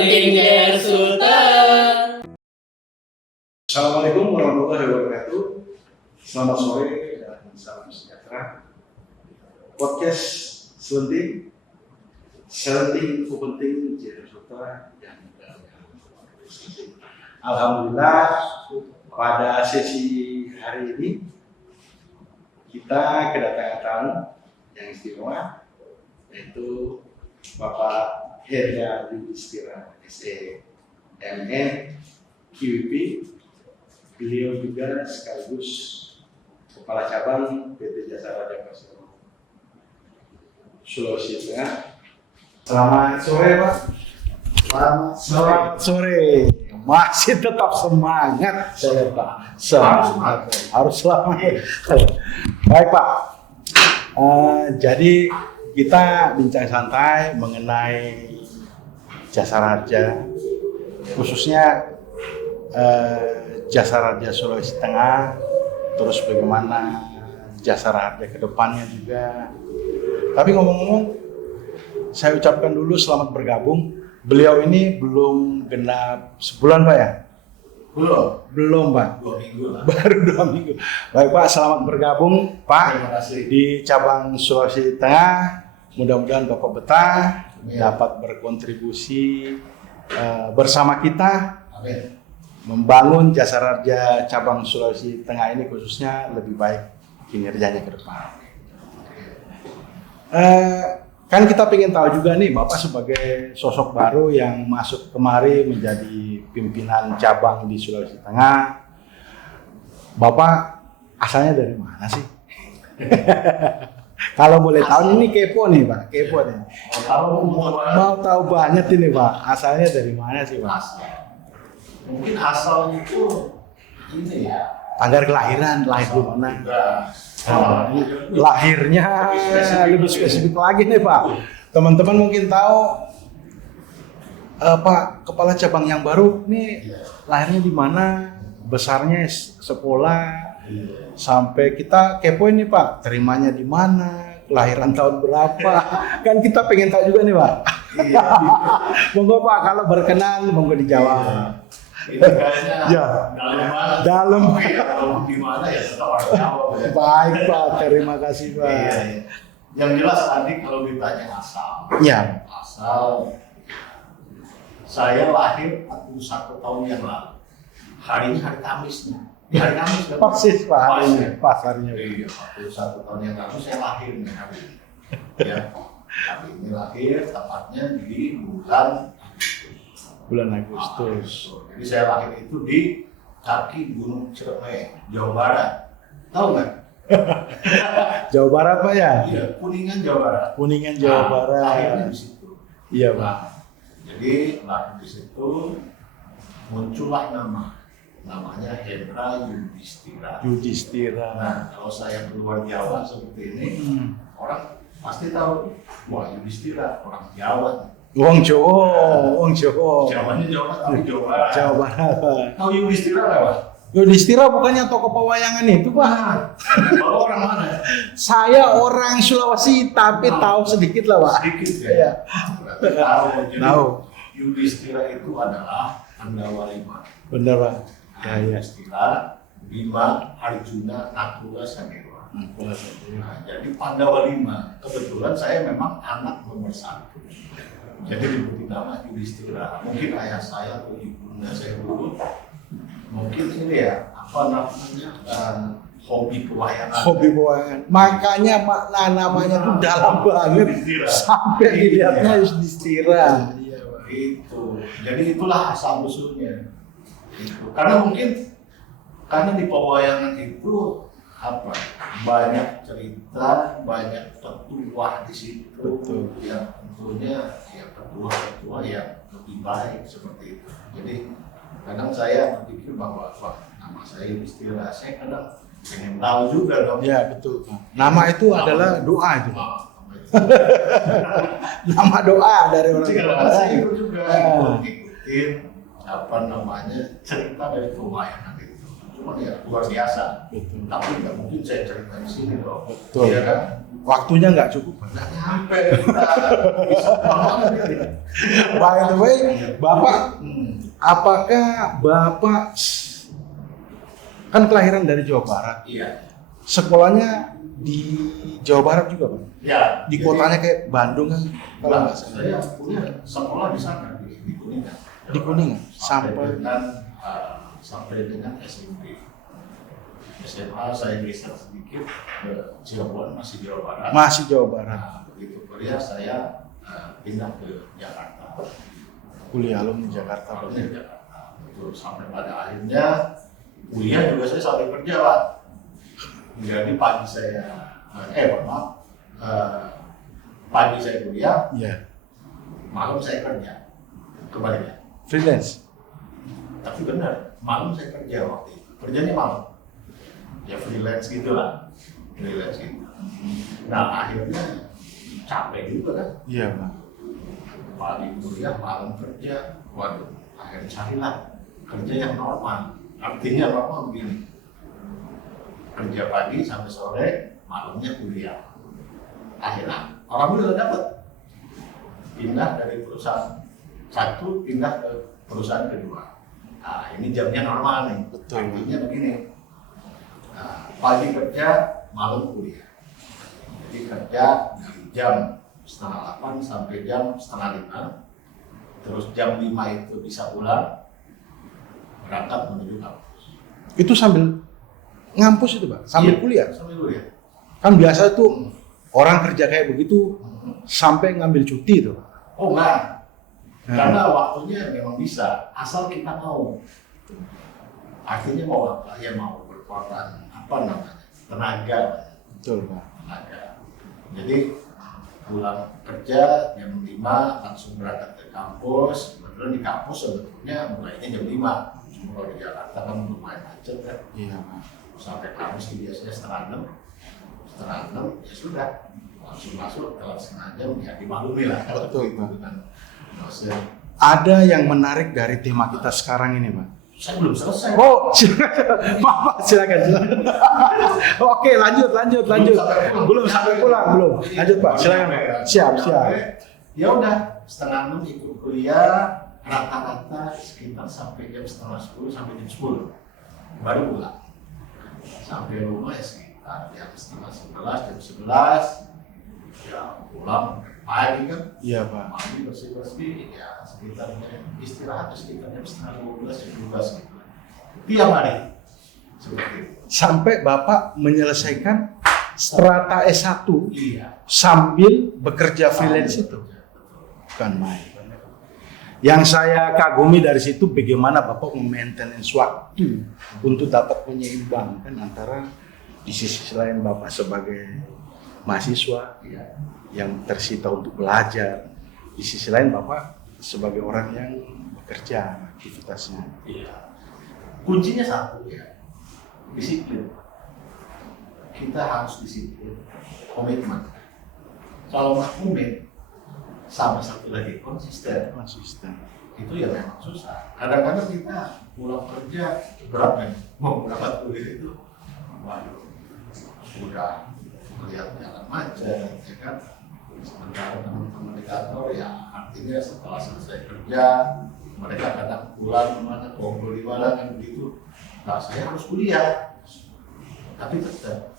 Penting Jaya Sultan. Assalamualaikum warahmatullahi wabarakatuh. Selamat sore dan salam sejahtera. Podcast Selenting info penting Jaya Sultan yang alhamdulillah pada sesi hari ini kita kedatangan tamu yang istimewa, yaitu Bapak Hendra Yudhistira SE.MN QIP. Beliau juga sekaligus Kepala Cabang PT Jasa Raja Persero Sulawesi Tengah. Selamat sore, Pak. Selamat sore. Masih tetap semangat saya, Pak. Semangat. Harus semangat. Baik, Pak. Jadi kita bincang santai mengenai Jasa Raja, khususnya Jasa Raja Sulawesi Tengah, terus bagaimana Jasa Raja ke depannya juga. Tapi ngomong-ngomong, saya ucapkan dulu selamat bergabung. Beliau ini belum genap sebulan, Pak ya? Belum, Pak. 2 minggu lah. Baru 2 minggu. Baik, Pak, selamat bergabung, Pak. Terima kasih. Di cabang Sulawesi Tengah. Mudah-mudahan Bapak betah, dapat berkontribusi bersama kita. Amin. Membangun Jasa Raja cabang Sulawesi Tengah ini khususnya lebih baik kinerjanya ke depan. Kan kita ingin tahu juga nih, Bapak sebagai sosok baru yang masuk kemari menjadi pimpinan cabang di Sulawesi Tengah, Bapak asalnya dari mana sih? Kalau boleh tahu, ini kepo nih, Pak, kepo nih. Mau tahu banget ini, Pak, asalnya dari mana sih, Pak? Mungkin asalnya itu ini ya. Tanggal kelahiran, lahir di mana? Nah, Lahirnya lebih spesifik lagi nih, Pak. Teman-teman mungkin tahu Pak Kepala Cabang yang baru nih lahirnya di mana, besarnya sekolah, sampai kita kepoin nih, Pak, terimanya di mana, kelahiran tahun berapa, kan kita pengen tahu juga nih, Pak. Monggo, Pak, kalau berkenan monggo dijawab. ini kayaknya Ya. Dalam. Kalau di mana ya tetap harus jawab ya. Baik, Pak, terima kasih, Pak. Iya, iya. Yang jelas tadi kalau ditanya asal. Ya. Asal saya lahir 41 tahun yang lalu. Harinya hari Kamisnya. Hari Kamis kan? Persis, Pak, harinya. ya? Pas harinya. Iya, 41 tahun yang lalu saya lahir nih hari ini. Ya. Hari ini lahir tepatnya di Bulan Agustus. Jadi saya lahir itu di kaki Gunung Ciremai, Jawa Barat. Tahu nggak? Jawa Barat, Pak ya? Iya, Kuningan, Jawa Barat. Kuningan, Jawa Barat. Lahirnya di situ. Iya, Pak. Jadi lahir di situ muncullah namanya Hendra Yudhistira. Yudhistira. Nah, kalau saya keluar Jawa seperti ini, orang pasti tahu, wah Yudhistira orang Jawa. Wong Jawa. Jawanya Jawa tapi Jawa Barat. Jawa Barat, Pak. Tahu Yudhistira lewat? Yudhistira bukannya toko pewayangan itu, Pak? Bapak orang mana? Saya orang Sulawesi, tapi tahu sedikit lah, Pak. Sedikit ya. Iya. Berarti tahu. Jadi Tahu. Yudhistira itu adalah Pandawa 5. Bener, Pak. Ya, ya. Yudhistira, Bima, Arjuna, Nakula, Sadewa. Nah, jadi Pandawa 5. Kebetulan saya memang anak nomor 1. Jadi diberi nama Yudhistira. Mungkin ayah saya atau ibunda saya dulu mungkin ini ya, apa namanya, hobi pewayangan. Hobi pewayangan. Makanya makna namanya tuh dalam banget. Yudhistira. Sampai dilihatnya Yudhistira. Iya, Pak. Itu. Jadi itulah asal usulnya. Itu. Karena di pewayangan itu apa? Banyak cerita, banyak petuah di situ. Betul. Yang tentunya ya petuah yang lebih baik seperti itu. Jadi kadang saya berpikir bahwa wah, nama saya Yudhistira, saya kadang pengen tahu juga dong. Ya, betul, Pak. Nama itu adalah doa itu, Pak. Nama itu. Nama doa dari orang Jadi tua. kadang saya juga Ah. ngikutin apa namanya cerita dari pewayangan itu. cuma ya luar biasa. Betul. Tapi nggak mungkin saya cerita di sini dong. Betul. Iya kan? Waktunya nggak cukup. Nggak nyampe kita bisa banget ini. By the way, Bapak, apakah Bapak kan kelahiran dari Jawa Barat? Iya. Sekolahnya di Jawa Barat juga, Pak? Ya. Di kotanya kayak Bandung kan? Kalau nggak salah. Saya punya sekolah di sana di Kuningan. Di Kuningan sampai dengan SMP. SMA saya geser sedikit ke Cirebon, masih Jawa Barat. Masih Jawa Barat. Nah, begitu kuliah saya pindah ke Jakarta. Kuliah alumni Jakarta. Alumni Jakarta. Terus sampai pada akhirnya kuliah juga saya sampai kerja, Pak. Jadi pagi saya pagi saya kuliah, Iya. malam saya kerja. Kembali. Freelance. Tapi benar, malam saya kerja waktu itu. Kerjanya malam. Ya freelance gitu lah. Freelance gitu. Nah akhirnya capek juga kan. Iya, Pak. Pagi kuliah, malam kerja. Waduh, akhirnya carilah kerja yang normal. Artinya normal begini. Kerja pagi sampai sore, malamnya kuliah. Akhirnya orang udah dapat. Pindah dari perusahaan satu, pindah ke perusahaan kedua. Nah, ini jamnya normal nih. Betul. Artinya begini. Nah, pagi kerja, malam kuliah. Jadi kerja dari jam 7:30 sampai jam 4:30. Terus jam 5 itu bisa pulang, berangkat menuju kampus. Itu sambil ngampus itu, Pak? Sambil Iya, kuliah? Sambil kuliah. Kan biasa tuh orang kerja kayak begitu sampai ngambil cuti tuh, Pak. Oh enggak. Karena waktunya memang bisa, asal kita mau. Artinya mau apa? Ya mau berkorban, apa namanya? Tenaga. Betul, Pak. Tenaga. Jadi pulang kerja jam 5 langsung berangkat ke kampus. Kebetulan di kampus sebetulnya mulainya jam 5. Cuma kalau di Jakarta kan lumayan macet kan. Iya, Pak. Sampai kampus biasanya 5:30. 5:30 ya sudah langsung masuk telat setengah jam ya dimaklumi lah. Betul, Pak. Dengan dosen. Ada yang menarik dari tema kita sekarang ini, Pak. Saya belum selesai. Oh, silakan. Maaf, silakan. Oke, lanjut. Belum sampai pulang, belum. Lanjut, Pak. Silakan, Pak. Siap. Ya udah, 5:30 ikut kuliah, rata-rata sekitar sampai jam 9:30 sampai jam 10 baru pulang. Sampai rumah ya sekitar jam 10:30, jam 11 ya pulang pagi kan. Iya, Pak. Mandi bersih-bersih ya sekitar istirahat sekitar jam 11:30, jam 12 gitu. Tiap hari seperti itu. Sampai Bapak menyelesaikan strata S1 Iya. sambil bekerja freelance itu. Bukan main. Yang saya kagumi dari situ bagaimana Bapak memaintenance waktu untuk dapat menyeimbangkan antara di sisi lain Bapak sebagai mahasiswa yang tersita untuk belajar, di sisi lain Bapak sebagai orang yang bekerja aktivitasnya. Iya. Kuncinya satu ya, disiplin. Kita harus disiplin, komitmen. Kalau nggak komit, sama satu lagi konsisten. Itu ya memang susah. Kadang-kadang kita pulang kerja berat nih, mau berangkat kuliah itu, waduh, sudah melihat jalan macet, ya kan? Sementara teman-teman di kantor ya artinya setelah selesai kerja mereka kadang pulang kemana, kumpul di mana kan begitu. Nah saya harus kuliah, tapi tetap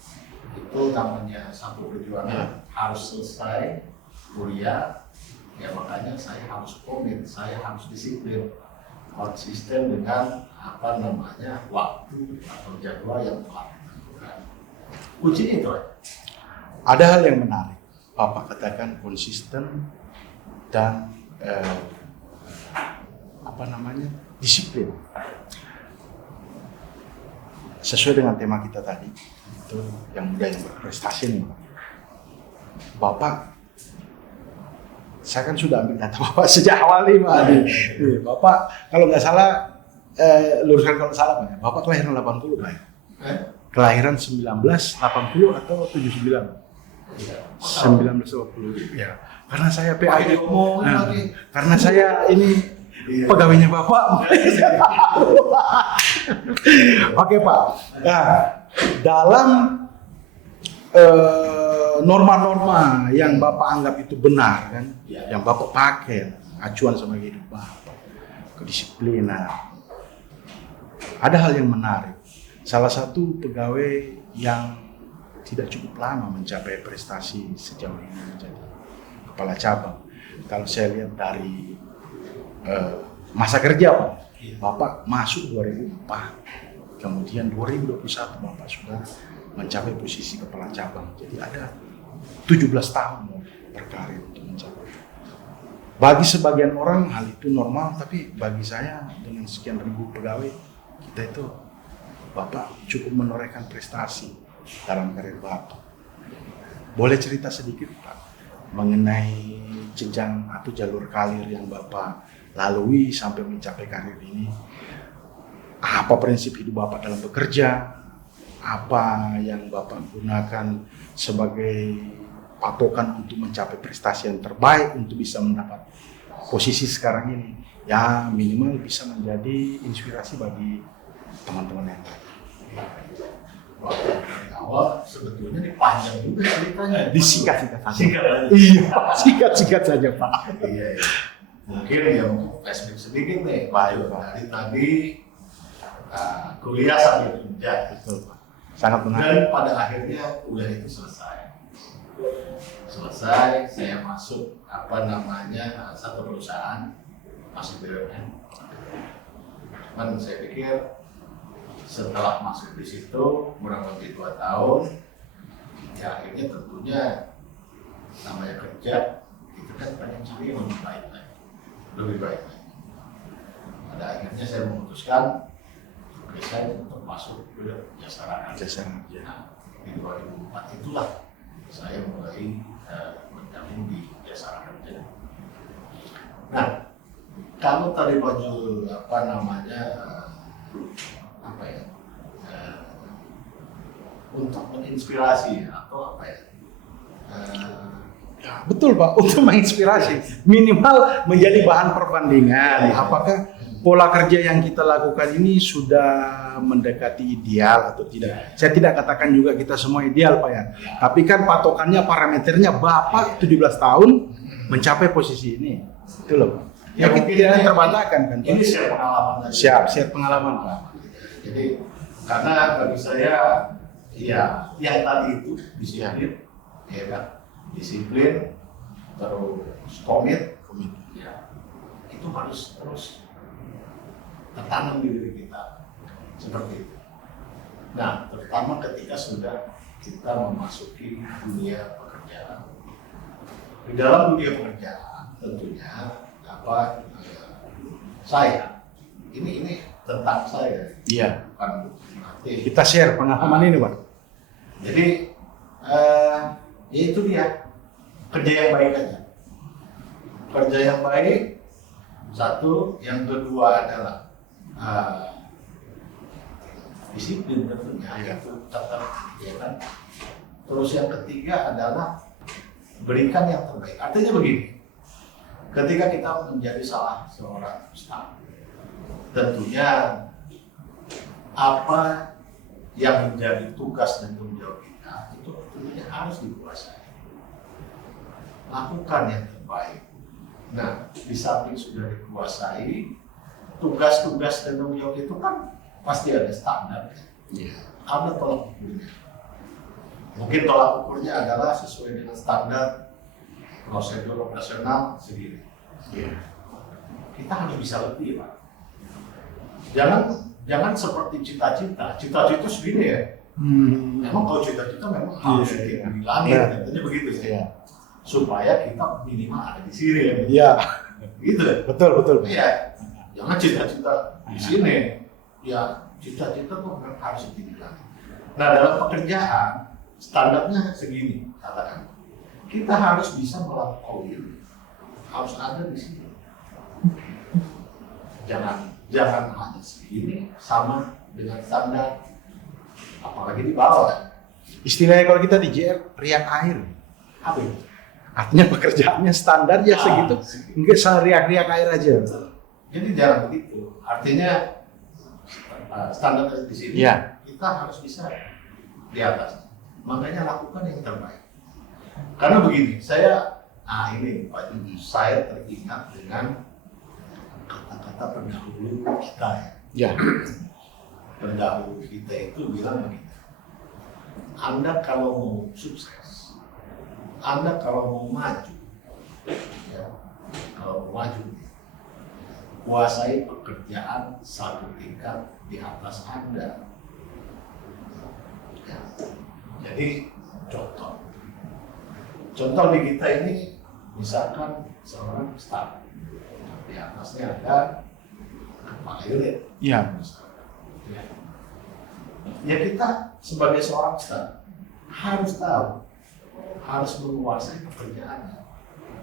itu namanya satu perjuangan harus selesai kuliah. Ya makanya saya harus komit, saya harus disiplin, konsisten dengan apa namanya waktu atau jadwal yang telah ditentukan. Kuncinya itu. Ada hal yang menarik, Bapak katakan konsisten dan disiplin. Sesuai dengan tema kita tadi, itu yang muda yang berprestasi nih, Bapak. Saya kan sudah ambil data Bapak sejak awal nih, Pak. Bapak kalau nggak salah, luruskan kalau salah, Pak. Bapak kelahiran 80, Pak. Kelahiran 1980 atau 79? 1980. Ya. Karena saya PA Ilmu, karena saya ini pegawainya Bapak. Oke Pak, nah, dalam norma-norma yang Bapak anggap itu benar kan, yang Bapak pakai acuan sama hidup Bapak, kedisiplinan. Ada hal yang menarik. Salah satu pegawai yang tidak cukup lama mencapai prestasi sejauh ini menjadi kepala cabang. Kalau saya lihat dari masa kerja Pak, Bapak masuk 2004, kemudian 2021 Bapak sudah mencapai posisi kepala cabang. Jadi ada 17 tahun berkarir untuk mencapai. Bagi sebagian orang hal itu normal, tapi bagi saya dengan sekian ribu pegawai kita itu, Bapak cukup menorehkan prestasi dalam karir Bapak. Boleh cerita sedikit Pak mengenai jenjang atau jalur karir yang Bapak lalui sampai mencapai karir ini? Apa prinsip hidup Bapak dalam bekerja? Apa yang Bapak gunakan sebagai patokan untuk mencapai prestasi yang terbaik untuk bisa mendapat posisi sekarang ini? Ya minimal bisa menjadi inspirasi bagi teman-teman yang lain. Waktu dari awal sebetulnya ini panjang juga ceritanya. Disingkat-singkat saja. Singkat aja. Iya, singkat-singkat saja Pak. Iya. Mungkin ya untuk flashback sedikit nih. Baik, Pak. Dari tadi kuliah sambil kerja. Betul Pak. Sangat menarik. Dan pada akhirnya kuliah itu selesai. Selesai, saya masuk satu perusahaan masuk BUMN. Cuman saya pikir setelah masuk di situ kurang lebih 2 tahun, ya akhirnya tentunya namanya kerja itu kan pengen cari yang lebih baik lagi. Pada akhirnya saya memutuskan resign untuk masuk ke jasa raja. Nah, di 2004 itulah saya mulai bergabung di jasa raja. Nah, kalau tadi muncul untuk menginspirasi atau Ya, betul Pak, untuk menginspirasi, minimal menjadi bahan perbandingan. Apakah pola kerja yang kita lakukan ini sudah mendekati ideal atau tidak? Saya tidak katakan juga kita semua ideal Pak ya, tapi kan patokannya, parameternya Bapak 17 tahun mencapai posisi ini, itu loh Pak. Ya, kita tidak terbantahkan kan? Ini share pengalaman. Share pengalaman Pak. Jadi karena bagi saya, ya yang tadi itu disiplin, ya kan, disiplin, terus komit, ya itu harus terus tertanam di diri kita seperti itu. Nah, terutama ketika sudah kita memasuki dunia pekerjaan. Di dalam dunia pekerjaan tentunya saya ini tentang saya. Iya. Bukan berarti. Kita share pengalaman ini Pak. Jadi ya itu dia, kerja yang baik aja. Kerja yang baik, satu. Yang kedua adalah disiplin tentunya, itu tetap, ya kan. Terus yang ketiga adalah berikan yang terbaik. Artinya begini, ketika kita menjadi salah seorang staff, tentunya apa yang menjadi tugas dan tanggung jawab kita itu tentunya harus dikuasai. Lakukan yang terbaik. Nah, di samping sudah dikuasai, tugas-tugas dan tanggung jawab itu kan pasti ada standar. Ada tolak ukurnya. Mungkin tolak ukurnya adalah sesuai dengan standar prosedur operasional segini. Kita harus bisa lebih, Pak. Jangan seperti cita-cita segini ya. Memang kalau cita-cita memang harus di langit, katanya begitu sih. Supaya kita minimal ada di sini ya. Iya. Gitu. Betul. Iya. Jangan cita-cita di sini. Ya, cita-cita tuh memang harus di langit. Nah, dalam pekerjaan standarnya segini, katakan. Kita harus bisa melampaui, harus ada di sini. Jangan hanya segini sama dengan standar, apalagi di bawah. Istilahnya kalau kita di JR, riak air. Apa itu? Artinya pekerjaannya standar ya segitu, enggak salah riak-riak air aja. Jadi jarang begitu. Artinya standar di sini Iya. kita harus bisa di atas. Makanya lakukan yang terbaik. Karena begini, saya Pak Juni, saya teringat dengan kata-kata pendahulu kita ya. Ya. Pendahulu kita itu bilang begini, Anda kalau mau sukses, Anda kalau mau maju, ya, kalau mau maju, kuasai pekerjaan satu tingkat di atas Anda. Ya. Jadi contoh di kita ini, misalkan seorang staf, di atasnya ada kepala unit. Iya. Ya kita sebagai seorang staf harus tahu, harus menguasai pekerjaannya.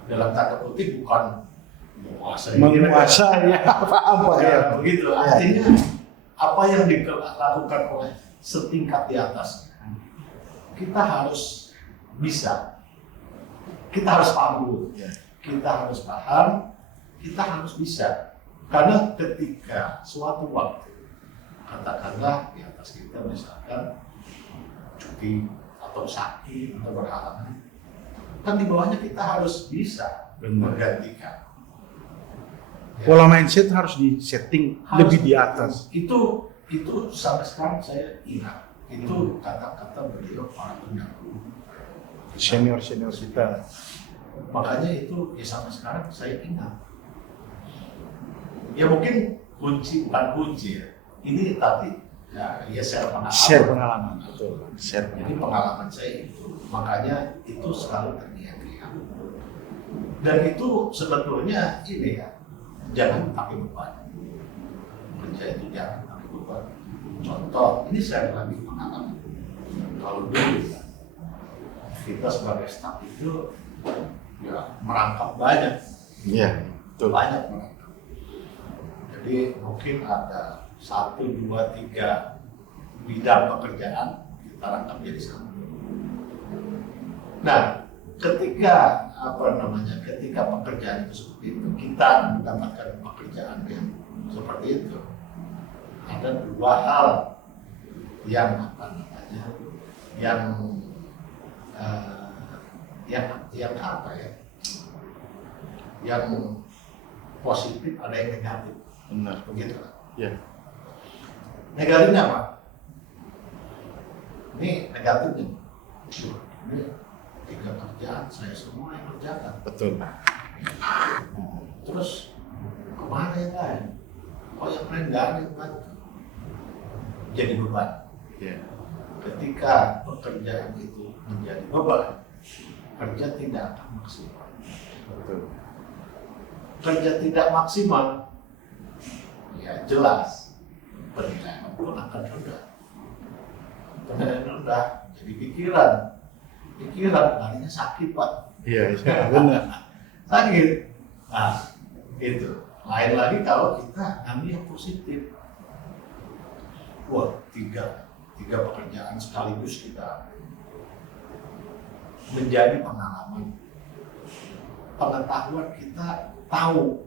Dalam tanda kutip bukan Menguasai apa-apa ya. begitu. Artinya apa yang dilakukan oleh setingkat di atas, kita harus bisa. Kita harus paham dulu. Kita harus paham, kita harus bisa. Karena ketika suatu waktu, katakanlah di atas kita misalkan cuti atau sakit atau berhalangan, kan di bawahnya kita harus bisa menggantikan. Pola mindset harus di-setting lebih di atas. Itu sampai sekarang saya ingat. Itu kata-kata beliau para pendahulu. Senior kita. Makanya itu ya sampai sekarang saya ingat. Ya mungkin bukan kunci ya. Ini tapi ya share pengalaman. Share pengalaman, betul. Share Jadi pengalaman. pengalaman saya itu, makanya itu selalu terngiang-ngiang. Dan itu sebetulnya ini ya, jangan pakai beban. Kerja itu jangan pakai beban. Contoh, ini saya lagi pengalaman. Kalau dulu ya, kita sebagai staf itu ya merangkap banyak. Iya, betul. Banyak merangkap. Jadi mungkin ada 1, 2, 3 bidang pekerjaan kita rangkap jadi satu. Nah, ketika ketika pekerjaan itu seperti itu, kita mendapatkan pekerjaan yang seperti itu, ada 2 hal yang yang positif, ada yang negatif. Benar. Begitu. Ya. Negatifnya apa? Ini negatifnya. Ini 3 kerjaan saya semua yang kerjakan. Betul. Terus kemana yang lain? Oh yang lain nggak ada yang bantu. Jadi beban. Ya. Ketika pekerjaan itu menjadi beban, kerja tidak akan maksimal. Betul. Kerja tidak maksimal, ya jelas penilaian pun akan rendah. Penilaian rendah, jadi pikiran larinya sakit Pak. Iya, benar. Sakit. Nah, itu. Lain lagi kalau kita ambil yang positif. Wah, tiga pekerjaan sekaligus kita menjadi pengalaman. Pengetahuan kita tahu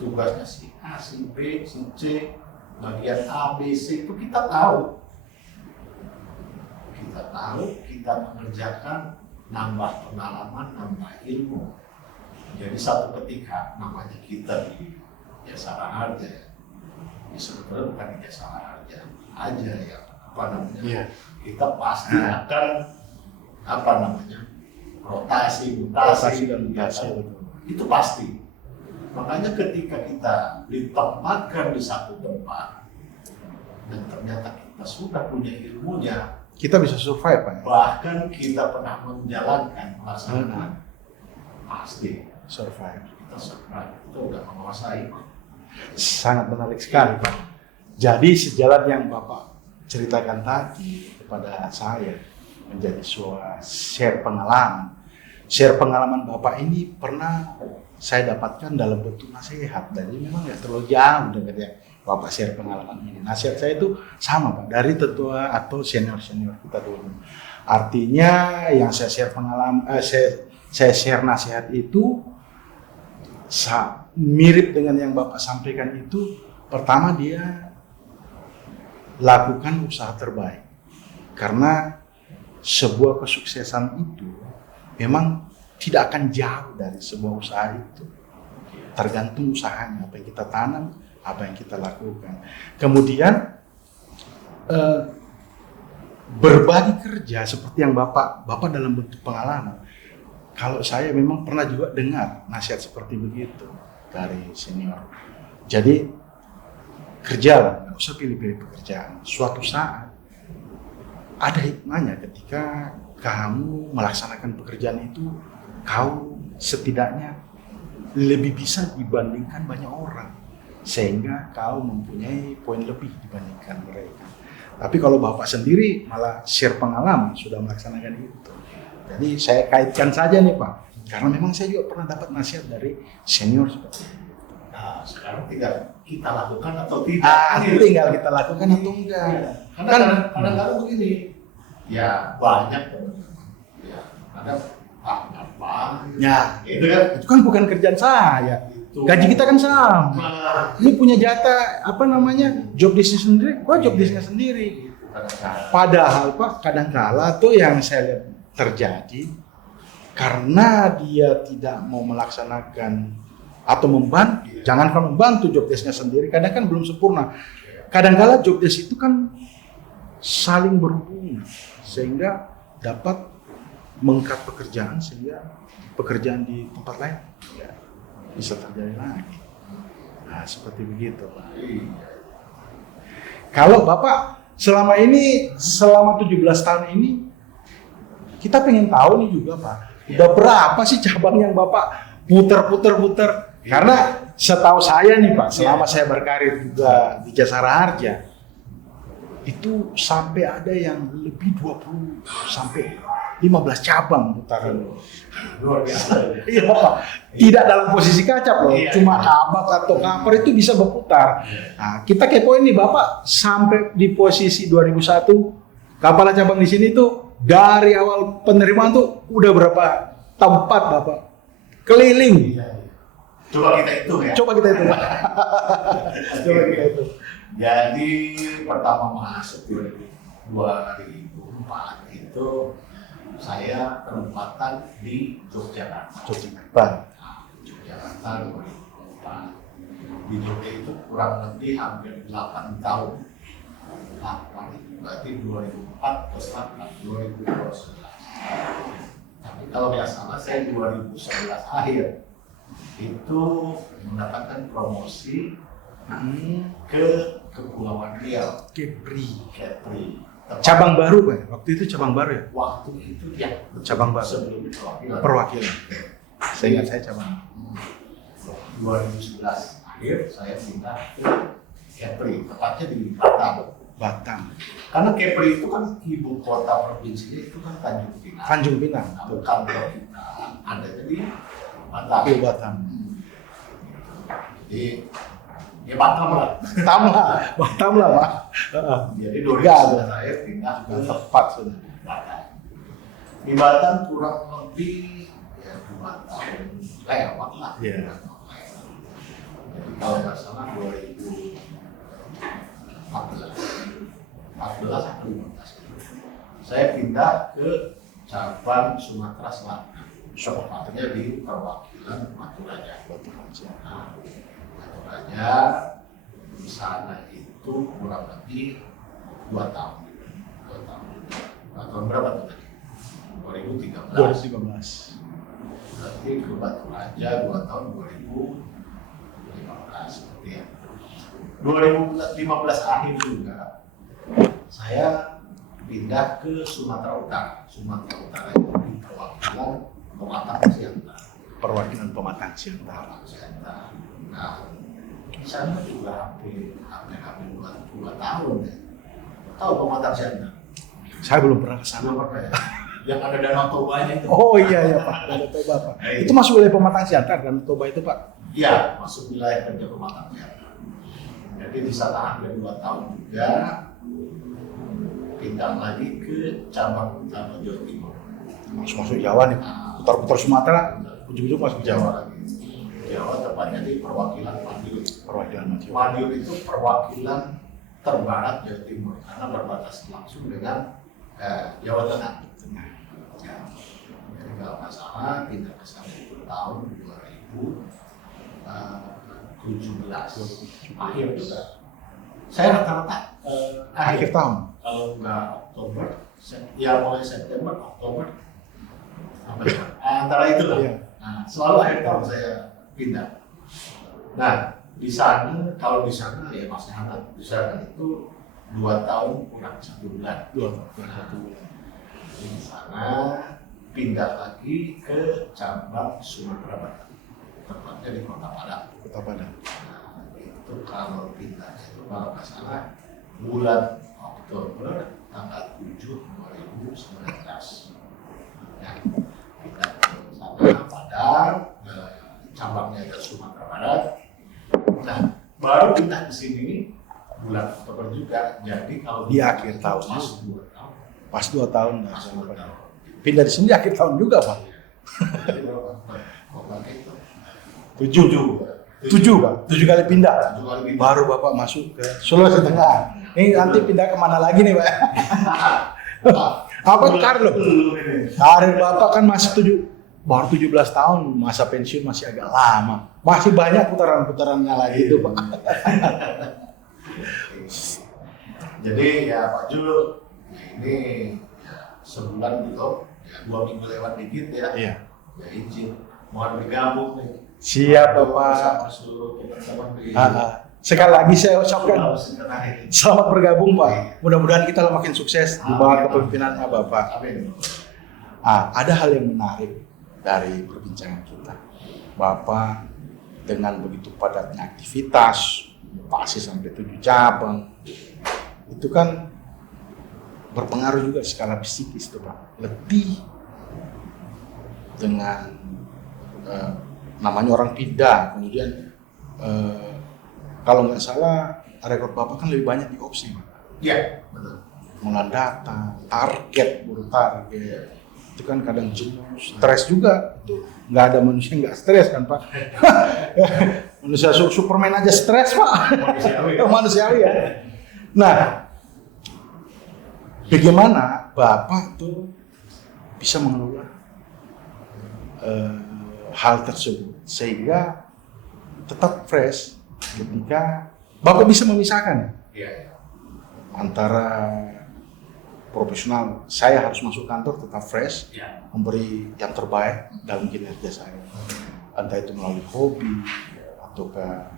tugasnya si A, si B, si C, bagian A, B, C itu kita tahu. Kita mengerjakan, nambah pengalaman, nambah ilmu. Jadi satu ketika namanya kita di Jasara Harja, ya sebetulnya bukan di Jasara Harja aja ya, Iya. kita pasti akan rotasi, mutasi dan Mutasi, kegiatan. betul. Itu pasti. Makanya ketika kita ditempatkan di satu tempat dan ternyata kita sudah punya ilmunya, Kita bisa survive, Pak. bahkan kita pernah menjalankan melaksanakan, pasti Survive. kita survive, kita udah menguasai. Sangat menarik sekali, Pak. Jadi sejalan yang Bapak ceritakan tadi kepada saya menjadi sebuah share pengalaman. Share pengalaman Bapak ini pernah saya dapatkan dalam bentuk nasihat. Jadi memang nggak terlalu jauh dengan yang Bapak share pengalaman ini. Nasihat saya itu sama, Pak, dari tetua atau senior-senior kita dulu. Artinya yang saya share pengalaman, saya share nasihat itu mirip dengan yang Bapak sampaikan itu, pertama dia lakukan usaha terbaik. Karena sebuah kesuksesan itu memang tidak akan jauh dari sebuah usaha itu. Tergantung usahanya, apa yang kita tanam, apa yang kita lakukan. Kemudian berbagi kerja seperti yang Bapak dalam bentuk pengalaman. Kalau saya memang pernah juga dengar nasihat seperti begitu dari senior. Jadi kerjalah, nggak usah pilih-pilih pekerjaan. Suatu saat ada hikmahnya ketika kamu melaksanakan pekerjaan itu, kau setidaknya lebih bisa dibandingkan banyak orang, sehingga kau mempunyai poin lebih dibandingkan mereka. Tapi kalau Bapak sendiri malah share pengalaman sudah melaksanakan itu. Jadi saya kaitkan saja nih Pak, karena memang saya juga pernah dapat nasihat dari senior seperti itu. Nah, sekarang tinggal kita lakukan atau tidak. Tinggal kita lakukan atau enggak. Karena kadang-kadang begini, ya banyak teman-teman. Ya, ada apa? Ya, itu kan. Itu kan bukan kerjaan saya. Gaji kita kan sama. Ini punya jatah job desk sendiri, gua job desknya sendiri. Padahal Pak, kadang-kala tuh yang saya lihat terjadi karena dia tidak mau melaksanakan atau membantu, jangankan membantu job desk-nya sendiri, kadang kan belum sempurna. Kadang-kala job desk itu kan saling berhubungan sehingga dapat mengkat pekerjaan, sehingga pekerjaan di tempat lain ya, bisa terjadi lagi. Nah, seperti begitu Pak. Kalau Bapak selama 17 tahun ini, kita pengen tahu nih juga Pak, udah berapa sih cabang yang Bapak puter. Karena setahu saya nih Pak, selama saya berkarir juga di Jasara Harja, itu sampai ada yang lebih 20 sampai 15 cabang putaran. Luar biasa. Iya Pak, tidak dalam posisi kacap loh, cuma kabak atau kapar itu bisa berputar. Nah, kita kepoin nih Bapak sampai di posisi 2001, Kapala cabang di sini tuh dari awal penerimaan tuh udah berapa tempat Bapak keliling? Coba kita hitung ya. Coba kita hitung. Jadi pertama masuk 2004 itu saya penempatan di Yogyakarta. Yogyakarta 2004. Di Jogja itu kurang lebih hampir 8 tahun. 8 itu berarti 2004 ke 2011. Tapi kalau nggak salah saya 2011 akhir itu mendapatkan promosi ke Kepulauan Riau. Kepri. Cabang baru Pak. Waktu itu cabang baru ya? Waktu itu ya. Cabang baru. Sebelum Perwakilan. Saya ingat saya cabang. 2011 akhir saya pindah ke Kepri, tepatnya di Batam. Karena Kepri itu kan ibu kota provinsinya itu kan Tanjung Pinang. Nah, kantor kita ada di Batam. Di Batam. Jadi ya Batam lah Pak. Jadi 2011 akhir pindah ke tepat sudah. Batam. Di Batam kurang lebih ya 2 tahun lewat lah. Iya. Jadi kalau nggak salah 2014 atau 15 saya pindah ke cabang Sumatera Selatan, tepatnya di perwakilan Batu Raja. Nah, Batu Raja di sana itu kurang lebih 2 tahun. 2 tahun berapa tuh tadi? 2013. Berarti ke Batu Raja 2 tahun 2015 seperti ya. 2015 akhir juga saya pindah ke Sumatera Utara. Sumatera Utara itu di perwakilan Pematang Siantar. Nah, di sana juga hampir 2 tahun ya. Tahu Pematang Siantar? Saya belum pernah ke sana. Yang ada Danau Tobanya itu. Oh iya Pak, Danau Toba Pak. Itu masuk wilayah Pematang Siantar, Danau Toba itu Pak? Iya, masuk wilayah kerja Pematang Siantar. Jadi di sana hampir 2 tahun juga pindah lagi ke cabang utama Jawa Timur. Masuk Jawa nih, putar-putar Sumatera, ujung-ujung masuk Jawa. Lagi. Jawa, tepatnya di perwakilan Madiun. Perwakilan Madiun. Madiun itu perwakilan terbarat Jawa Timur karena berbatas langsung dengan Jawa Tengah. Ya. Jadi kalau nggak salah pindah ke sana itu tahun 2017 akhir juga. Saya rata-rata Akhir tahun. kalau nggak Oktober, ya mulai September, Oktober, antara itu lah. Iya. Nah, selalu akhir tahun saya pindah. Nah, di sana, kalau di sana ya masih hangat. Di sana itu 2 tahun kurang 1 bulan. 2 tahun kurang 1 bulan. Di sana pindah lagi ke cabang Sumatera Barat, tepatnya di Kota Padang. Kota Padang. Nah, itu kalau pindah itu kalau nggak salah bulan Oktober tanggal 7 2019. Ya, kita ke sana Padang, cabangnya ke Sumatera Barat. Nah, baru pindah ke sini bulan Oktober juga. Jadi kalau Di akhir tahun. pas 2 tahun. Pas 2 tahun dah Pas sama 2 Padang. tahun. Pindah di sini di akhir tahun juga, Pak. Jadi berapa? Kok pakai itu? 7 Pak. 7 kali pindah. 7 kali pindah. Baru Bapak masuk ke Sulawesi Tengah. Ini nanti pindah kemana lagi nih, Pak? Apa Carlo? Karir Bapak kan masih baru 17 tahun, masa pensiun masih agak lama. Masih banyak putaran-putarannya lagi itu, Pak. Jadi ya Pak Jul, ini ya, sebulan belum, ya 2 minggu lewat dikit ya. Iya. Ya izin, mohon bergabung nih. Siap, Bapak. Bersama seluruh teman-teman di Sekali lagi saya ucapkan Sulawesi Tengah ini. selamat bergabung, Pak. Mudah-mudahan kita makin sukses di bawah kepemimpinannya Bapak. Amin. Ada hal yang menarik dari perbincangan kita. Bapak dengan begitu padatnya aktivitas, pasti sampai 7 cabang, itu kan berpengaruh juga skala psikis tuh Pak. Letih dengan namanya orang pindah, kemudian kalau nggak salah rekor Bapak kan lebih banyak di opsi Pak. Iya, betul. Pengelolaan data, target, buru target, itu kan kadang jenuh, stres juga. Itu nggak ada manusia nggak stres kan Pak. Manusia Superman aja stres Pak. Manusiawi. Manusiawi ya. Nah, bagaimana Bapak tuh bisa mengelola hal tersebut sehingga tetap fresh ketika Bapak bisa memisahkan Iya. antara profesional, saya harus masuk kantor tetap fresh, Iya. memberi yang terbaik dalam kinerja saya, entah itu melalui hobi ataukah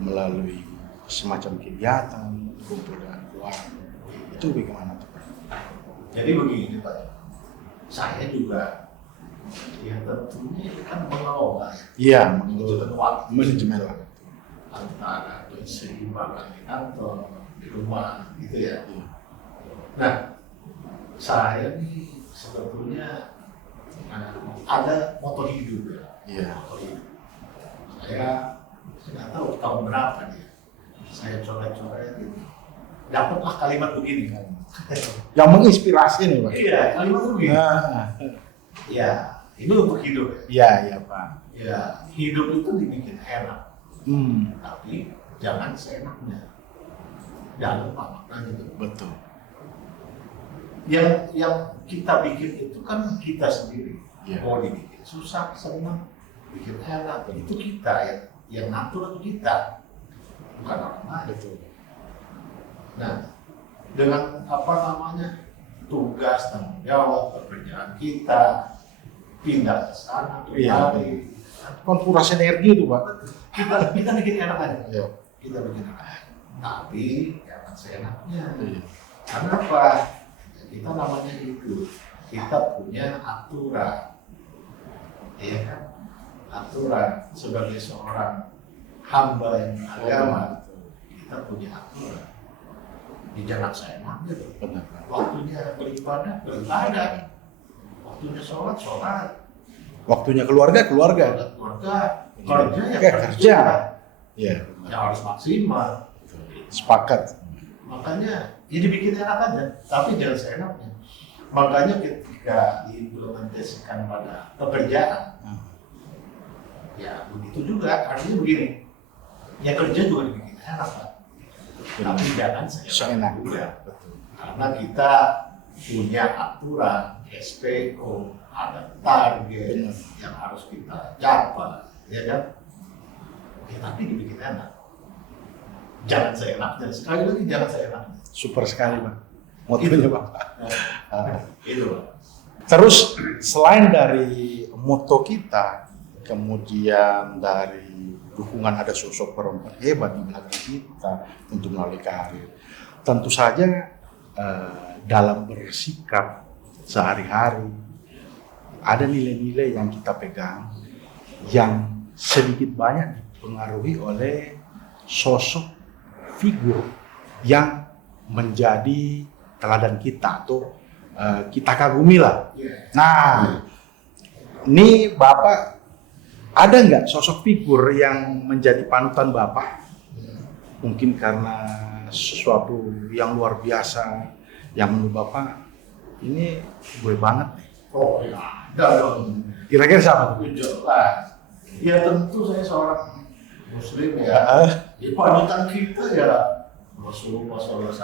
melalui semacam kegiatan kumpul dengan keluarga. Itu bagaimana Pak? Jadi begini Pak, saya juga ya tentunya kan mengelola Iya, manajemen waktu, manajemen waktu. antara keseimbangan di kantor, di rumah, gitu ya. Nah, saya nih sebetulnya ada moto hidup ya. Iya. Moto hidup. Saya nggak tahu tahun berapa dia. Saya coret-coret gitu. Dapatlah kalimat begini kan. Yang menginspirasi nih Pak. Iya, kalimat begini. Nah, Ya, itu untuk hidup ya. iya iya Pak. Ya, hidup itu dibikin enak, tapi jangan seenaknya. Jangan lupa maknanya itu. Betul. Yang kita bikin itu kan kita sendiri. Iya. Mau dibikin susah, senang, bikin enak, itu kita yang ngatur itu kita, bukan orang lain. Betul. Nah, dengan apa namanya tugas, tanggung jawab, pekerjaan kita pindah ke sana, Iya. kembali. Konfigurasi energi itu Pak. Kita bikin enak aja. Iya. Kita bikin enak. Tapi jangan seenaknya. Iya. Karena apa? Ya, kita namanya hidup. Kita punya aturan. Iya kan? Aturan sebagai seorang hamba yang agama, kita punya aturan. Di jalan seenaknya tuh. Benar. Waktunya beribadah, beribadah. Waktunya sholat, sholat. Waktunya keluarga, keluarga. Keluarga, kerja ya Kerja. Iya. Ya harus maksimal. Sepakat. Makanya ya dibikin enak aja, tapi jangan seenaknya. Makanya ketika diimplementasikan pada pekerjaan, ya begitu juga. Artinya begini, ya kerja juga dibikin enak Pak. Tapi jangan Seenak. juga. Karena kita punya aturan SPO, ada target yang harus kita capai, ya kan? Ya, tapi dibikin enak. Jangan seenaknya. Sekali lagi jangan seenaknya. Super sekali Pak. Motonya Pak. Itu Pak. Terus selain dari moto kita, kemudian dari dukungan ada sosok perempuan hebat di belakang kita untuk melalui karir. Tentu saja dalam bersikap sehari-hari ada nilai-nilai yang kita pegang yang sedikit banyak dipengaruhi oleh sosok figur yang menjadi teladan kita atau kita kagumi lah. Nah, ini Bapak ada nggak sosok figur yang menjadi panutan Bapak? Mungkin karena sesuatu yang luar biasa yang menurut Bapak ini gue banget nih. Oh ya, ada dong. Kira-kira siapa? Jelas. Ya tentu saya seorang Muslim ya. Ya panutan kita ya Rasulullah SAW.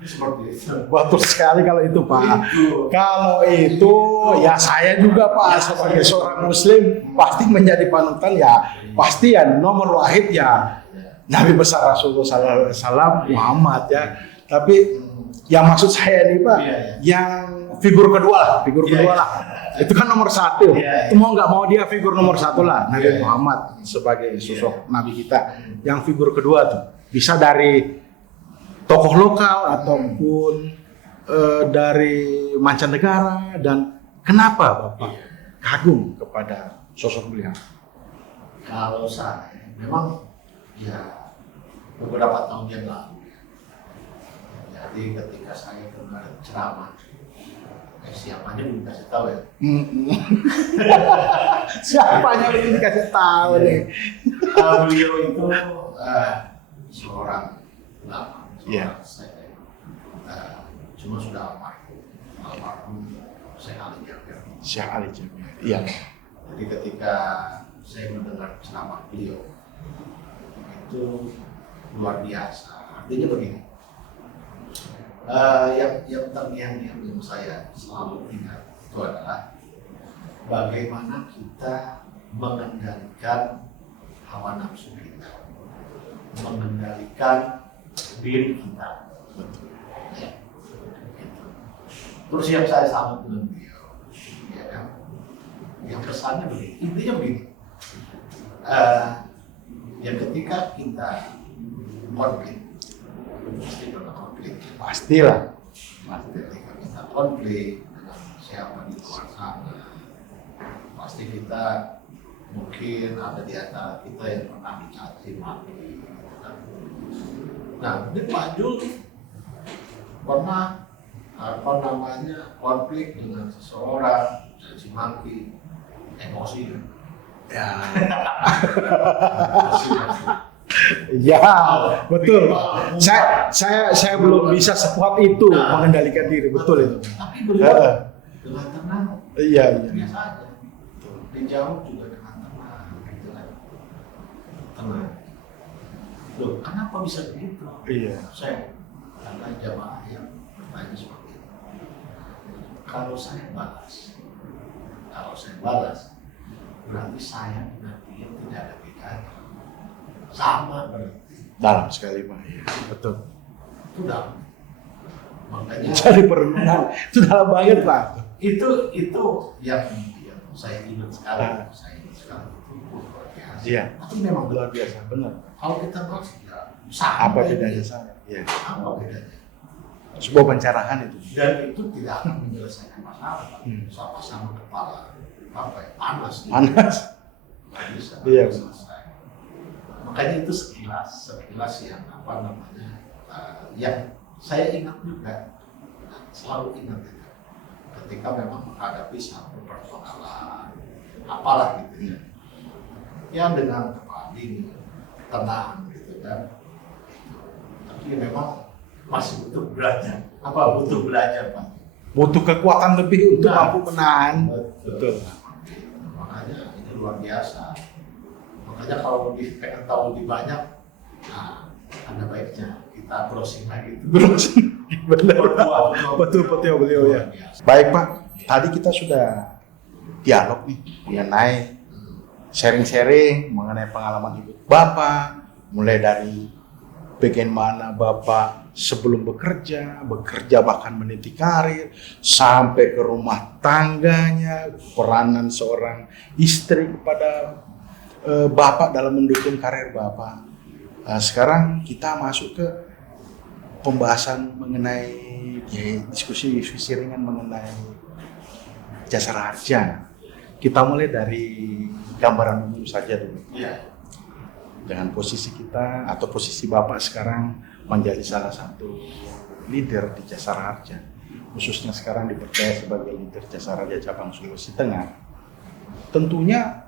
Seperti itu. Betul sekali kalau itu Pak. Itu. Kalau itu ya saya juga Pak Ya, sebagai saya seorang Muslim pasti menjadi panutan ya pasti ya nomor wahid ya Nabi besar Rasulullah SAW Muhammad ya. Tapi yang maksud saya nih Pak, yang figur kedua lah, itu kan nomor satu. Itu mau nggak mau dia figur nomor satu lah, Nabi Muhammad sebagai sosok Nabi kita. Yang figur kedua tuh bisa dari tokoh lokal ataupun dari mancanegara. Dan kenapa Bapak kagum kepada sosok beliau? Kalau saya memang ya beberapa tahun yang lalu, jadi ketika saya dengar ceramah, siapanya belum kasih tahu ya. Siapanya belum dikasih tahu nih. Beliau itu seorang ulama, saya cuma sudah almarhum Syekh Ali Jabir. Syekh Ali Jabir. Iya. Jadi ketika saya mendengar ceramah beliau itu luar biasa. Artinya begini, yang terngiang-ngiang yang saya selalu ingat itu adalah bagaimana kita mengendalikan hawa nafsu kita, mengendalikan diri kita. Ya. Terus yang saya salut dengan beliau, ya kan? Yang pesannya begini, intinya begini. Yang ketika kita konflik, pasti pernah konflik. Pastilah. Ketika kita konflik dengan siapa di luar sana, pasti kita mungkin ada di antara kita yang pernah dicaci maki. Nah, ini Pak Jul pernah konflik dengan seseorang, caci maki, emosi. Ya. Ya, betul. Saya belum bisa sekuat itu mengendalikan diri, betul itu. Tapi beliau dengan tenang. Iya. Biasa aja. Dijawab juga dengan tenang, gitu kan. Tenang. Loh, kenapa bisa begitu? Iya. Saya karena jamaah yang bertanya seperti itu. Kalau saya balas, berarti saya dengan dia tidak ada bedanya. Sama berarti. Dalam sekali Pak. Iya, betul. Itu dalam. Makanya Cari perenungan itu dalam banget Pak. itu yang saya ingat sekarang. Saya ingat sekarang itu luar biasa. Iya. Tapi memang Luar biasa, benar. kalau kita bahas ya sama. Apa bedanya saya? Iya. Apa bedanya? Sebuah pencerahan itu. Dan itu tidak akan menyelesaikan masalah. Sama-sama kepala apa ya, panas. Panas. Nggak bisa. Iya. Selesai. Makanya itu sekilas yang yang saya ingat juga, selalu ingat itu. Ketika memang menghadapi satu persoalan, apalah gitu ya. Yang dengan kepala dingin, tenang gitu kan. Tapi memang masih butuh belajar. Butuh belajar Pak. Butuh kekuatan lebih untuk mampu menahan. Betul. Makanya ini luar biasa. Makanya kalau pengen tahu lebih banyak, nah ada baiknya kita browsing lagi itu. Benar. Betul beliau ya. Baik Pak, tadi kita sudah dialog nih mengenai sharing-sharing mengenai pengalaman hidup Bapak, mulai dari bagaimana Bapak sebelum bekerja bahkan meniti karir, sampai ke rumah tangganya, peranan seorang istri kepada Bapak dalam mendukung karir Bapak. Sekarang kita masuk ke pembahasan mengenai diskusi ringan mengenai jasara harja. Kita mulai dari gambaran umum saja dulu. Iya. Dengan posisi kita atau posisi Bapak sekarang menjadi salah satu leader di jasara harja, khususnya sekarang dipercaya sebagai leader jasara harja cabang Sulawesi Tengah. Tentunya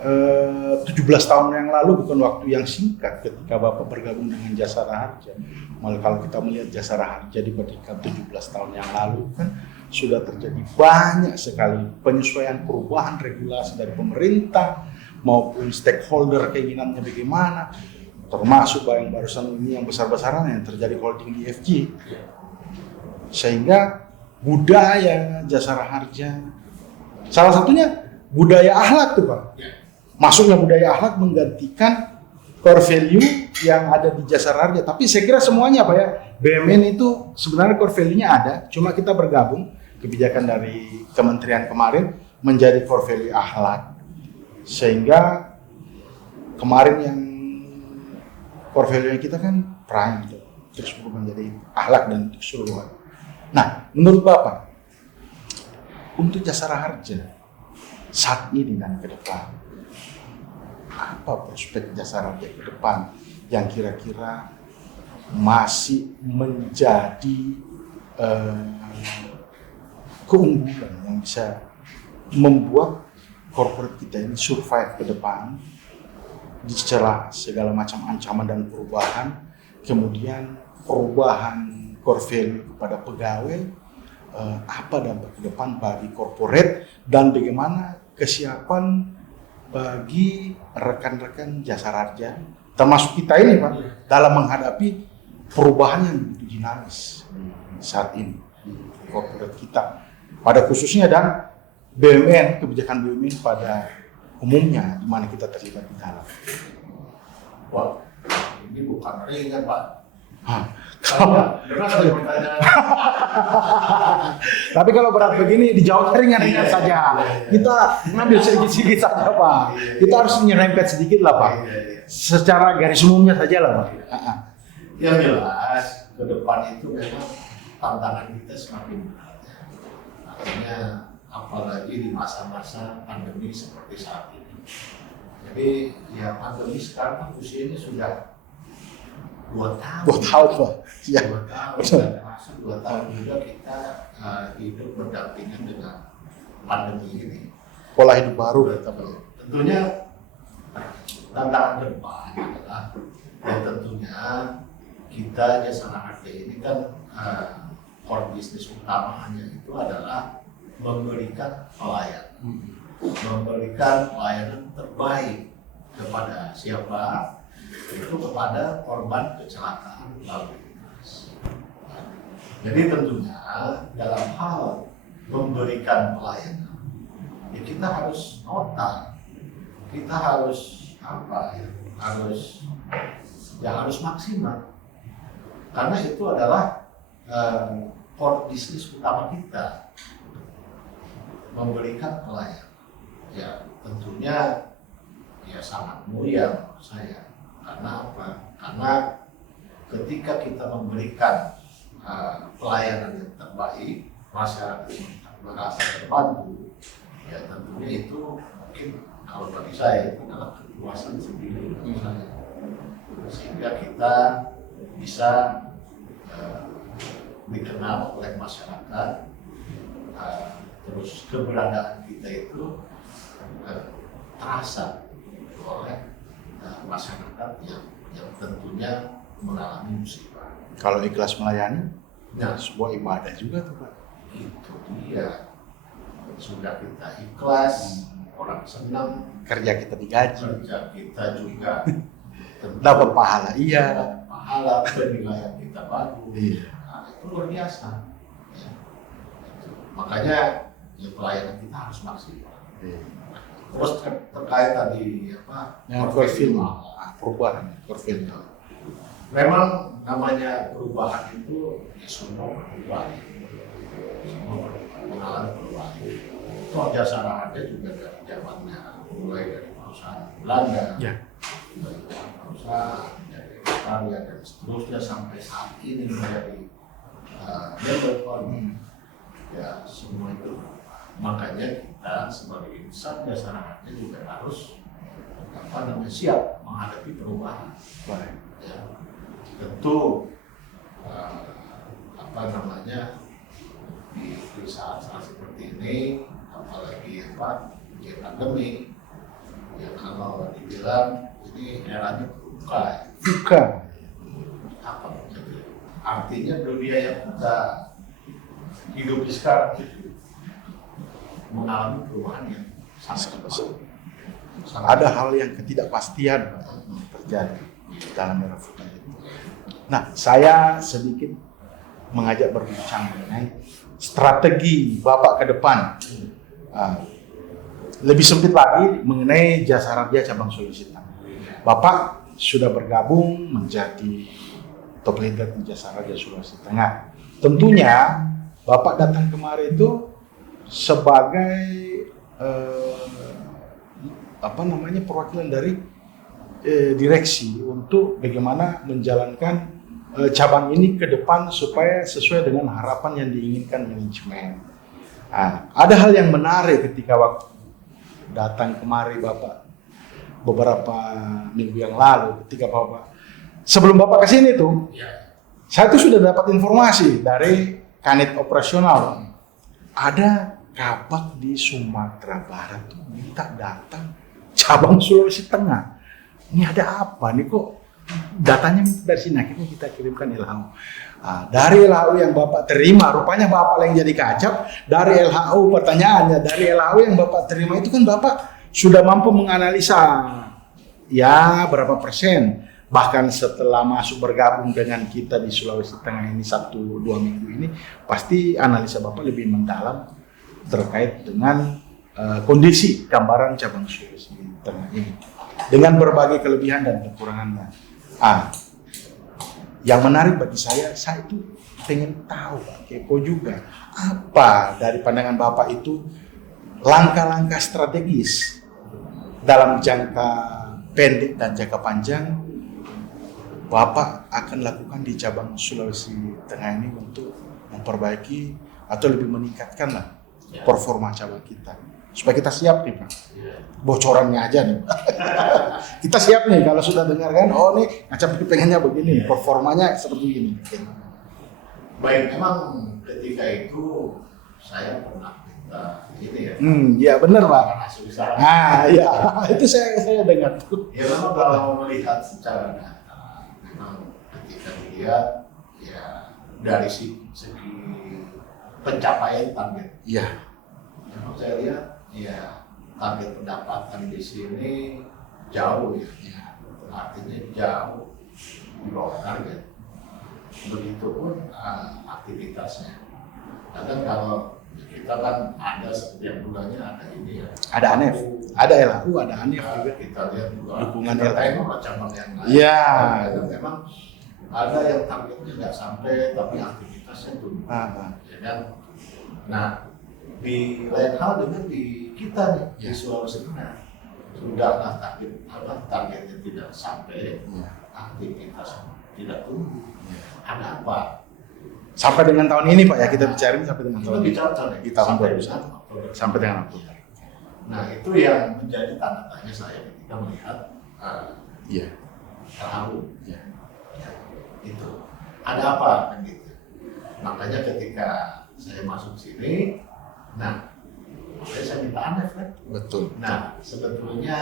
17 tahun yang lalu bukan waktu yang singkat ketika Bapak bergabung dengan jasara harja. Malah kalau kita melihat jasara harja dibandingkan 17 tahun yang lalu kan sudah terjadi banyak sekali penyesuaian perubahan regulasi dari pemerintah maupun stakeholder keinginannya bagaimana, termasuk yang barusan ini yang besar-besaran yang terjadi holding IFG, sehingga budaya jasara harja salah satunya budaya akhlak tuh Pak. Masuknya budaya akhlak menggantikan core value yang ada di jasara harja. Tapi saya kira semuanya Pak ya, BUMN itu sebenarnya core value-nya ada, cuma kita bergabung kebijakan dari kementerian kemarin menjadi core value akhlak, sehingga kemarin yang core value kita kan prime itu terus berubah menjadi akhlak dan keseluruhan. Nah, menurut Bapak untuk jasara harja saat ini dan ke depan, apa prospek jasara harja ke depan yang kira-kira masih menjadi keunggulan yang bisa membuat corporate kita ini survive ke depan di celah segala macam ancaman dan perubahan, kemudian perubahan core value kepada pegawai, apa dampak ke depan bagi corporate dan bagaimana kesiapan bagi rekan-rekan jasara harja termasuk kita ini Pak dalam menghadapi perubahan yang begitu dinamis saat ini di corporate kita pada khususnya dan BUMN, kebijakan BUMN pada umumnya di mana kita terlibat di dalam. Wah, ini bukan ringan Pak. Berat Tapi kalau berat begini dijawab ringan-ringan saja. Kita ngambil sedikit-sedikit saja Pak. Kita harus nyerempet sedikit lah Pak. Secara garis umumnya saja lah Pak. Yang jelas ke depan itu memang tantangan kita semakin berat. Artinya apalagi di masa-masa pandemi seperti saat ini. Jadi ya pandemi sekarang usianya sudah 2 tahun. 2 tahun Pak. Ya. 2 tahun. Termasuk 2 tahun juga kita hidup berdampingan dengan pandemi ini. Pola hidup baru. Tentunya tantangan depan adalah ya tentunya kita jasara harja ini kan core bisnis utamanya itu adalah memberikan pelayanan, memberikan pelayanan terbaik kepada siapa? Itu kepada korban kecelakaan lalu lintas. Jadi tentunya dalam hal memberikan pelayanan, ya kita harus nota, kita harus harus maksimal, karena itu adalah core bisnis utama kita, memberikan pelayanan. Ya tentunya ya sangat mulia menurut saya. Karena apa? Karena ketika kita memberikan pelayanan yang terbaik, masyarakat merasa terbantu, ya tentunya itu mungkin kalau bagi saya itu adalah kepuasan sendiri bagi saya. Sehingga kita bisa dikenal oleh masyarakat, terus keberadaan kita itu terasa oleh masyarakat yang tentunya mengalami musibah. Kalau ikhlas melayani, Nah, sebuah ibadah juga tuh Pak. itu dia, sudah kita ikhlas orang senang, Kerja kita digaji, kerja kita juga tentu dapat pahala. Iya. dapat pahala, penilaian kita bagus. Iya. Nah, itu luar biasa. Ya. Makanya ya, pelayanan kita harus maksimal. Terus terkait tadi apa? Yang Corvin, perubahan Corvin. Memang namanya perubahan itu ya, semua berubah. Semua mengalami perubahan. Toh jasa raharja juga dari zamannya mulai dari perusahaan Belanda, Ya. dari perusahaan dari Italia dan seterusnya sampai saat ini menjadi developer. Ya semua itu. Makanya kita sebagai insan jasa raharja juga harus siap menghadapi perubahan. Ya, tentu di saat-saat seperti ini, apalagi di pandemi, ya kalau dibilang ini eranya berbuka, Bukan. apa jadi artinya dunia yang kita hidup sekarang itu mengalami perubahan yang sangat cepat. Ada hal yang ketidakpastian terjadi dalam era VUCA itu. Nah, saya sedikit mengajak berbincang mengenai strategi Bapak ke depan. Lebih sempit lagi mengenai Jasa Raharja Cabang Sulawesi Tengah. Bapak sudah bergabung menjadi top leader di Jasa Raharja Sulawesi Tengah. Tentunya Bapak datang kemari itu sebagai perwakilan dari direksi untuk bagaimana menjalankan cabang ini ke depan supaya sesuai dengan harapan yang diinginkan manajemen. Ada hal yang menarik ketika waktu datang kemari Bapak beberapa minggu yang lalu ketika Bapak sebelum Bapak kesini tuh, saya tuh sudah dapat informasi dari Kanit Operasional ada kabak di Sumatera Barat tuh minta datang cabang Sulawesi Tengah. Ini ada apa nih kok datanya dari sini? Akhirnya kita kirimkan LHU. Dari LHU yang Bapak terima, rupanya Bapak yang jadi kacap. Dari LHU pertanyaannya, dari LHU yang Bapak terima itu kan Bapak sudah mampu menganalisa ya berapa persen. Bahkan setelah masuk bergabung dengan kita di Sulawesi Tengah ini 1-2 minggu ini, pasti analisa Bapak lebih mendalam terkait dengan kondisi gambaran cabang Sulawesi Tengah ini dengan berbagai kelebihan dan kekurangannya. Yang menarik bagi saya itu pengen tahu, Pak, kepo juga apa dari pandangan Bapak itu langkah-langkah strategis dalam jangka pendek dan jangka panjang Bapak akan lakukan di cabang Sulawesi Tengah ini untuk memperbaiki atau lebih meningkatkan lah performa cabang kita supaya kita siap nih Pak. Bocorannya aja nih. Kita siap nih kalau sudah dengarkan, oh nih Acap pengennya begini, performanya seperti ini. Baik, memang ketika itu saya pernah minta ini ya. Ya benar Pak. Susah. Iya, itu saya dengar tuh. Ya memang kalau melihat secara data, memang ketika dilihat ya dari segi pencapaian target. Iya. Memang saya lihat ya target pendapatan di sini jauh ya. Artinya jauh di bawah target. Begitupun aktivitasnya. Kadang kalau kita kan ada setiap bulannya ada ini ya. Ada ANEF, ada LHU, ada ANEF Ya, juga. kita lihat juga Dukungan kita LHU. tengok cabang yang lain. Iya. Kadang memang ada yang targetnya nggak sampai tapi aktivitasnya tumbuh. Ya kan? Nah, di lain hal dengan di kita nih di Sulawesi Tengah sudahlah targetnya tidak sampai, aktivitas tidak tumbuh. Ada apa? Sampai dengan tahun ini Pak ya kita bicarain sampai dengan tahun ini. Di tahun sampai 2021. Sampai dengan Oktober. Nah itu yang menjadi tanda tanya saya ketika melihat LHU. Itu ada apa kan gitu. Makanya ketika saya masuk sini, saya minta ANEF kan. Betul. Nah sebetulnya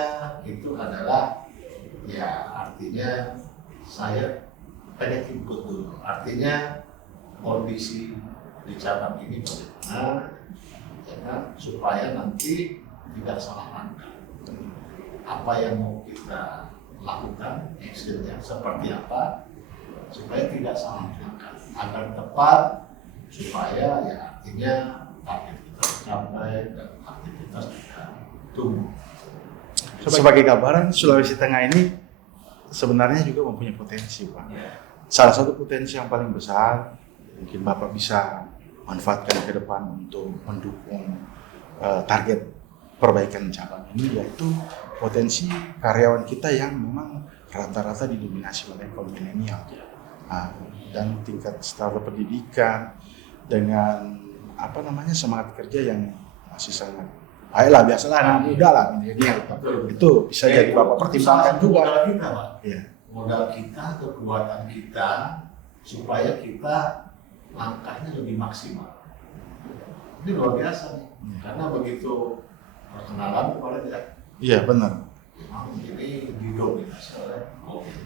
itu adalah ya artinya saya pengen input dulu. Artinya kondisi di cabang ini bagaimana, ya kan? Supaya nanti tidak salah langkah. Apa yang mau kita lakukan, actionnya seperti apa, supaya tidak salah langkah, agar tepat, supaya ya artinya target kita tercapai dan aktivitas kita tumbuh. Sebagai gambaran, Sulawesi Tengah ini sebenarnya juga mempunyai potensi, Pak. Salah satu potensi yang paling besar, mungkin Bapak bisa manfaatkan ke depan untuk mendukung target perbaikan cabang ini, yaitu potensi karyawan kita yang memang rata-rata didominasi oleh kaum milenial. Dan tingkat standar pendidikan dengan semangat kerja yang masih sangat baik lah, biasalah anak muda lah milenial. Itu bisa jadi Bapak pertimbangkan juga. Modal kita, Pak. Iya. Modal kita, kekuatan kita, supaya kita langkahnya lebih maksimal. Ini luar biasa nih, karena begitu perkenalan kepada dia. Iya, benar. Memang ini didominasi oleh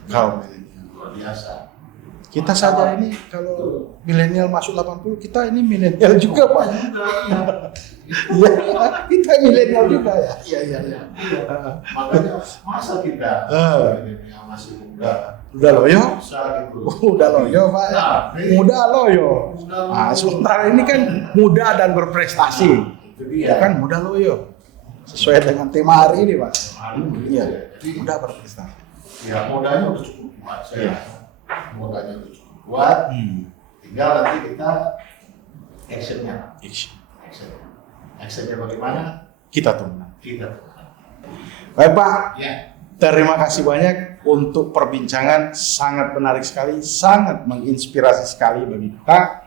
Kaum milenial. luar biasa. Kita saja ini kalau milenial masuk 80, kita ini milenial juga, Pak. Iya, kita milenial juga ya. Iya. Makanya masa kita yang masih muda, Udah loyo? bisa gitu. Udah loyo, Pak. Muda loyo. Nah, Sementara ini kan muda dan berprestasi. itu Ya dia. kan, muda loyo. Sesuai dengan tema hari ini, Pak. Iya, Jadi, muda berprestasi. ya modalnya udah cukup kuat. Modalnya udah cukup kuat. Tinggal nanti kita actionnya. Actionnya bagaimana? Kita tunggu. Kita. Baik, Pak. Ya. Terima kasih banyak untuk perbincangan, sangat menarik sekali, sangat menginspirasi sekali bagi kita.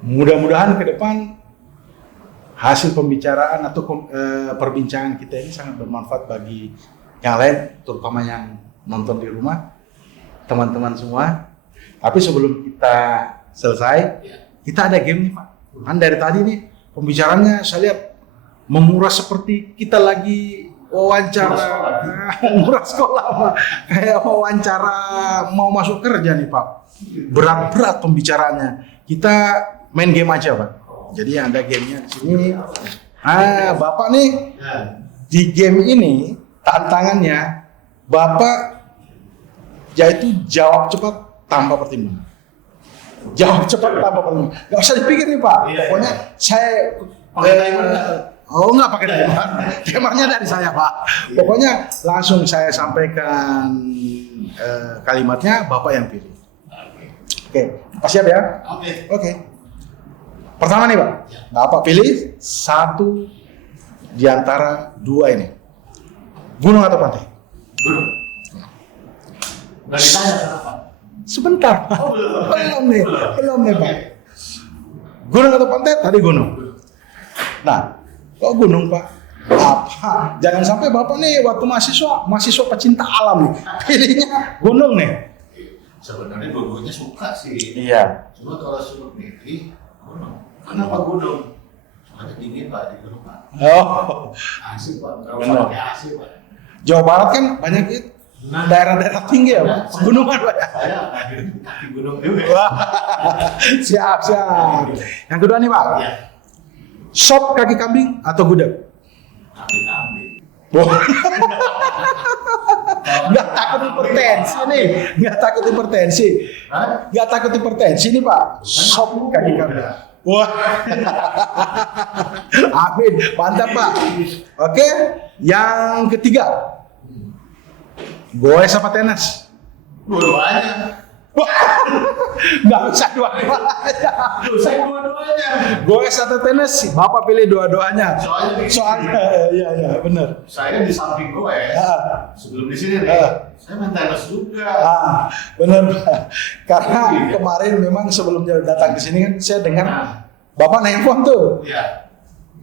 Mudah-mudahan ke depan hasil pembicaraan atau perbincangan kita ini sangat bermanfaat bagi yang lain, terutama yang nonton di rumah, teman-teman semua. Tapi sebelum kita selesai, kita ada game nih, Pak. Kan dari tadi nih pembicaranya saya lihat menguras seperti kita lagi wawancara murah sekolah, Pak. Kayak wawancara mau masuk kerja nih, Pak. Berat-berat pembicaraannya. Kita main game aja, Pak. Jadi ada gamenya di sini. Bapak nih di game ini tantangannya Bapak yaitu jawab cepat tanpa pertimbangan. Jawab cepat tanpa pertimbangan. Gak usah dipikir nih, Pak. Pokoknya saya nggak pakai timer. Timernya dari saya, Pak. Pokoknya langsung saya sampaikan kalimatnya, Bapak yang pilih. Oke, siap ya? Oke. Pertama nih, Pak. Bapak pilih satu di antara dua ini. Gunung atau pantai? Gunung. Nggak ditanya kenapa? Sebentar, Pak. Belum nih, Pak. Gunung atau pantai? Tadi gunung. Nah, kok gunung, Pak? Apa? Jangan sampai Bapak nih waktu mahasiswa pecinta alam nih, pilihnya gunung nih. Sebenarnya dua-duanya suka sih. Iya. Cuma kalau suruh pilih gunung. Kenapa gunung? Soalnya dingin, Pak, di gunung, Pak. Oh, Asik, Pak. Kalau Benar. pakai AC, Pak. Jawa Barat kan banyak itu daerah-daerah tinggi ya, Pak. Gunungan, Pak. Saya kaki gunung juga. Wah, siap. Yang kedua nih, Pak. Ya, Sop kaki kambing atau gudeg? kaki kambing. Nggak takut hipertensi nih, nggak takut hipertensi. Hah? Nggak takut hipertensi nih, Pak. Sop kaki kambing. Wah, amin, mantap, Pak. Oke, yang ketiga, goes apa tenis? Dua-duanya. Nggak bisa dua-duanya. Saya dua-duanya. Goes atau tenis? Bapak pilih dua-duanya. Soalnya Iya, benar. saya di samping goes. Sebelum di sini nih, saya main tenis juga. Benar, Pak. Karena kemarin memang sebelum datang ke sini kan saya dengar Bapak nelpon tuh. Iya.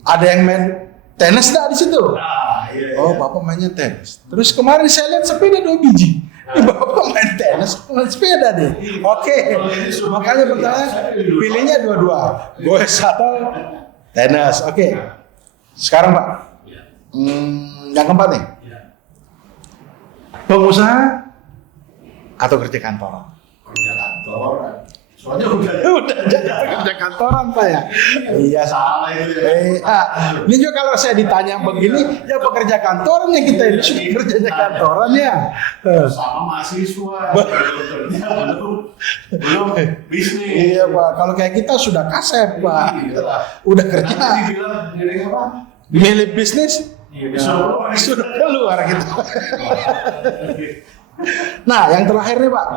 Ada yang main tenis nggak di situ? Iya. Oh, Bapak mainnya tenis. Terus kemarin saya lihat sepeda 2 biji. Ini Bapak main tenis, main sepeda deh. Oke. Makanya pertanyaan pilihnya dua-dua. Goes atau tenis. Oke. Sekarang, Pak. Yang keempat nih. Pengusaha atau kerja kantoran? Kerja kantoran. Soalnya udah Udah jadi pekerja kantoran Pak ya. Iya. salah itu ya. Ini juga kalau saya ditanya begini, ya pekerja kantoran ya kita ini sudah kerjanya kantoran ya. Sama mahasiswa, belum bisnis. Iya Pak, kalau kayak kita sudah kasep Pak. Udah kerja. Nanti dibilang diri apa? Milih bisnis Disuruh sudah keluar gitu. Nah, yang terakhir nih Pak.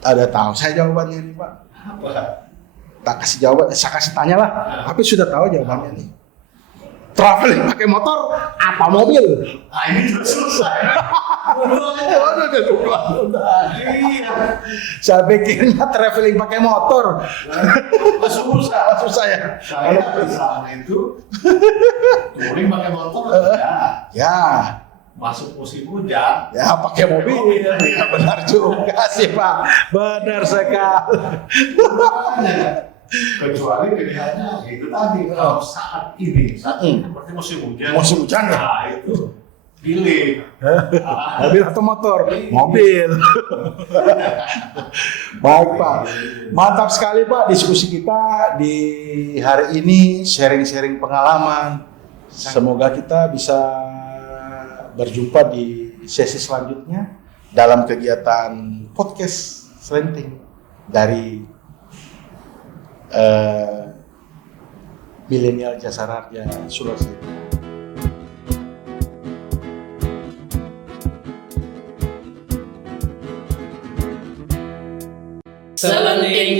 Ada tahu saya jawabannya nih Pak. apa? Tak kasih jawaban, saya kasih tanya lah. Tapi sudah tahu jawabannya nih. Traveling pakai motor apa mobil? Nah ini sudah selesai. Udah. Iya. Saya pikirnya traveling pakai motor. Susah. Susah ya. Saya di sana itu touring pakai motor Ya, masuk musim hujan. ya pakai mobil. Ya, benar juga sih Pak. Benar sekali. Kecuali pilihannya itu tadi kalau saat ini seperti musim hujan. Musim hujan ya? Nah itu pilih. Mobil atau motor? Mobil. Baik Pak. Mantap sekali Pak diskusi kita di hari ini, sharing-sharing pengalaman. Semoga kita bisa berjumpa di sesi selanjutnya dalam kegiatan podcast Selenting dari Milenial Jasa Raja Sulawesi. Selenting